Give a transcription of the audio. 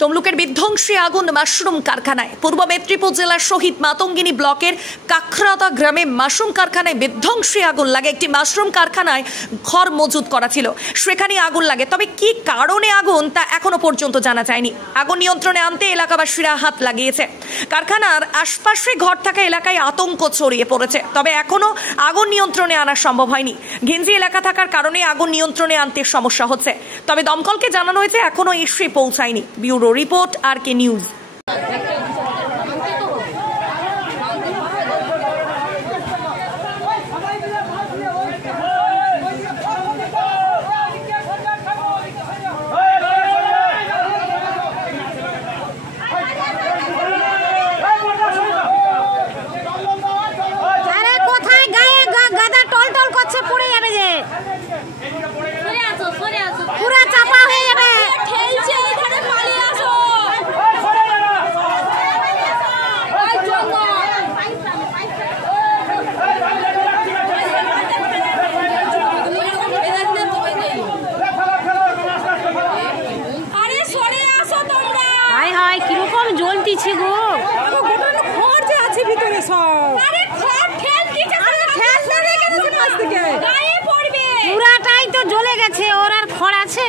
তমলুকের বিধ্বংসী আগুন মাশরুম কারখানায়। পূর্ব মেদিনীপুর জেলার শহীদ মাতঙ্গিনী ব্লকের কাকরাদা গ্রামে মাশরুম কারখানায় বিধ্বংসী আগুন লাগে। একটি মাশরুম কারখানায় ঘর মজুত করা ছিল, সেখানে আগুন লাগে। তবে কি কারণে আগুন তা এখনো পর্যন্ত জানা যায়নি। আগুন নিয়ন্ত্রণে আনতে এলাকাবাসীরা হাত লাগিয়েছে। কারখানার আশপাশে ঘর থাকা এলাকায় আতঙ্ক ছড়িয়ে পড়েছে, তবে এখনো আগুন নিয়ন্ত্রণে আনা সম্ভব হয়নি। ঘিঞ্জি এলাকা থাকার কারণে আগুন নিয়ন্ত্রণে আনতে সমস্যা হচ্ছে। তবে দমকলকে জানানো হয়েছে, এখনো এসে পৌঁছায়নি। Bureau report, RK news. কিরকম জ্বলতিছে গো, খড় যে আছে ভিতরে সব। আরে খড় ঠেল কি ঠেল না রেখে দিয়েছে পাশ থেকে গায়ে পড়বে, পুরাটাই তো জ্বলে গেছে। ওর আর খড় আছে?